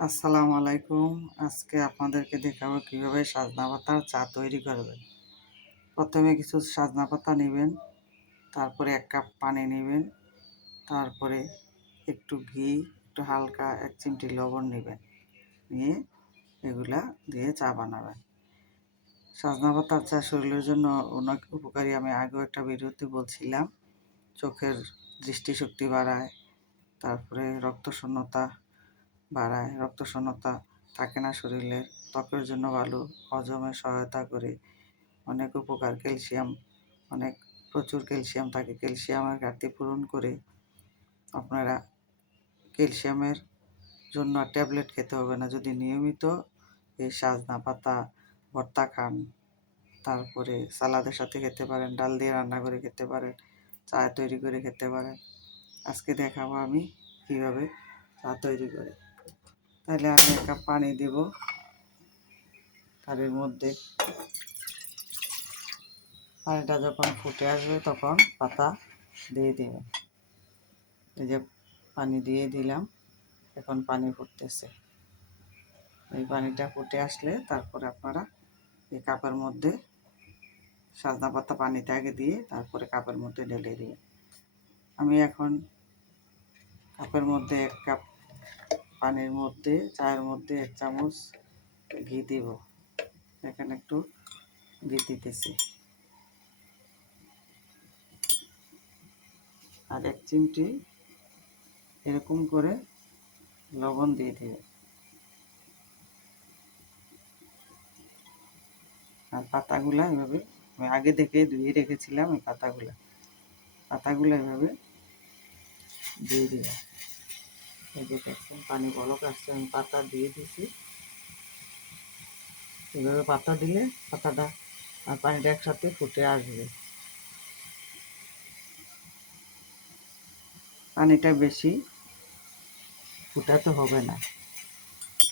আসসালামু আলাইকুম। আজকে আপনাদেরকে দেখাবো কিভাবে সাজনা পাতার চা তৈরি করবেন। প্রথমে কিছু সাজনা পাতা নেবেন, তারপরে 1 কাপ পানি নেবেন, তারপরে একটু ঘি, একটু হালকা 1 চিমটি লবণ নেবেন, নিয়ে এগুলা দিয়ে চা বানাবেন। সাজনা পাতার চা শরীরের জন্য অনেক উপকারী। আমি আগেও একটা ভিডিওতে বলছিলাম। চোখের দৃষ্টিশক্তি বাড়ায়, তারপরে রক্তশূন্যতা বাড়ায়, রক্তশূন্যতা থাকে না শরীরের, ত্বকের জন্য ভালো, হজমে সহায়তা করে, অনেক উপকার। ক্যালসিয়াম, প্রচুর ক্যালসিয়াম থাকে, ক্যালসিয়ামের ঘাটতি পূরণ করে। আপনারা ক্যালসিয়ামের জন্য ট্যাবলেট খেতে হবে না যদি নিয়মিত এই সাজনা পাতা ভর্তা খান। তারপরে সালাদের সাথে খেতে পারেন, ডাল দিয়ে রান্না করে খেতে পারেন, চা তৈরি করে খেতে পারেন। আজকে দেখাবো আমি কীভাবে চা তৈরি করে। তাহলে আমি 1 কাপ পানি দিব, তার মধ্যে পানিটা যখন ফুটে আসবে তখন পাতা দিয়ে দেবেন। এই যে পানি দিয়ে দিলাম, এখন পানি ফুটতেছে। এই পানিটা ফুটে আসলে তারপরে আপনারা এই কাপের মধ্যে সাজনা পাতা পানিতে আগে দিয়ে তারপরে কাপের মধ্যে ঢেলে দিবেন। আমি এখন কাপের মধ্যে 1 কাপ পানির মধ্যে, চায়ের মধ্যে 1 চামচ ঘি দিব। এখানে একটু ঘি দিতেছি, আর 1 চিমটি এরকম করে লবণ দিয়ে দিবে। আর পাতাগুলা এভাবে আমি আগে থেকে ধুয়ে রেখেছিলাম। এই পাতাগুলো এভাবে দিয়ে দিবে। এই যে দেখছেন পানি বলক আসছে, আমি পাতা দিয়ে দিছি। এভাবে পাতা দিলে পাতাটা আর পানিটা একসাথে ফুটে আসবে। পানিটা বেশি ফুটাতে হবে না,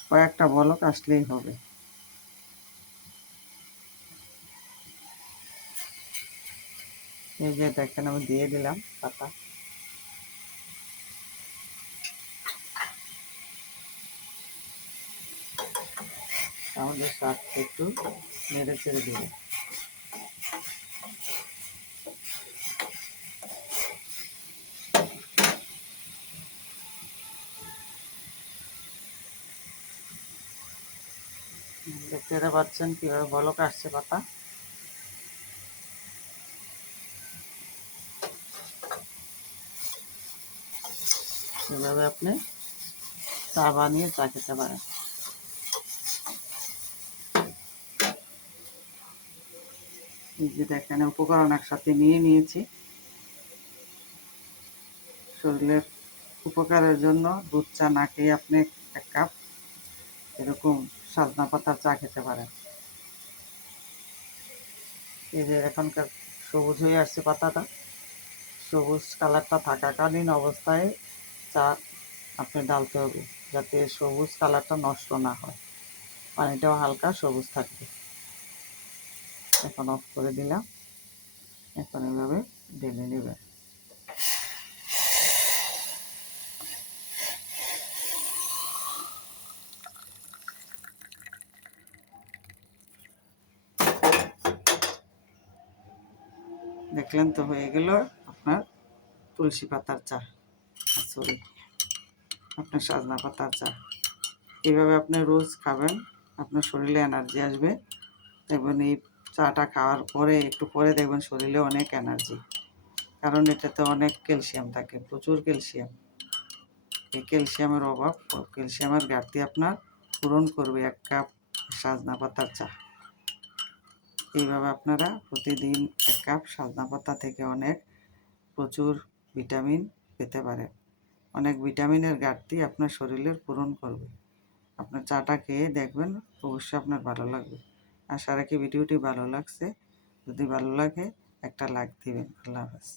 কয়েকটা বলক আসলেই হবে। এই যে দেখেন আমি দিয়ে দিলাম পাতা। আমাদের স্বাদটা একটু নেড়ে চেড়ে দিবে। দেখতে পাচ্ছেন কীভাবে বলক আসছে পাতা। এভাবে আপনি চা বানিয়ে চা খেতে পারেন। এই যে দেখেন উপকরণ একসাথে নিয়ে নিয়েছি। শরীরের উপকারের জন্য দুধ চা না খেয়ে আপনি 1 কাপ এরকম সাজনা পাতার চা খেতে পারেন। এই যে এখনকার সবুজ হয়ে আসছে পাতাটা, সবুজ কালারটা থাকাকালীন অবস্থায় চা আপনি ঢালতে হবে, যাতে সবুজ কালারটা নষ্ট না হয়, পানিটাও হালকা সবুজ থাকবে। এখন অফ করে দিলাম। এখন এভাবে ঢেলে নেবেন। দেখলেন তো, হয়ে গেল আপনার তুলসী পাতার চা, সরি আপনার সাজনা পাতার চা। এইভাবে আপনি রোজ খাবেন, আপনার শরীরে এনার্জি আসবে। দেখবেন এই চাটা খাওয়ার পরে একটু পরে দেখবেন শরীরে অনেক এনার্জি, কারণ এটাতে অনেক ক্যালসিয়াম থাকে, প্রচুর ক্যালসিয়াম। এই ক্যালসিয়ামের অভাব, ক্যালসিয়ামের ঘাটতি আপনার পূরণ করবে 1 কাপ সাজনা পাতার চা। এইভাবে আপনারা প্রতিদিন 1 কাপ সাজনা পাতা থেকে প্রচুর ভিটামিন পেতে পারেন। অনেক ভিটামিনের ঘাটতি আপনার শরীরের পূরণ করবে। আপনার চাটা খেয়ে দেখবেন, অবশ্যই আপনার ভালো লাগবে। আশা রাখি ভিডিওটি ভালো লাগছে। যদি ভালো লাগে একটা লাইক দিবেন। আল্লাহ হাফেজ।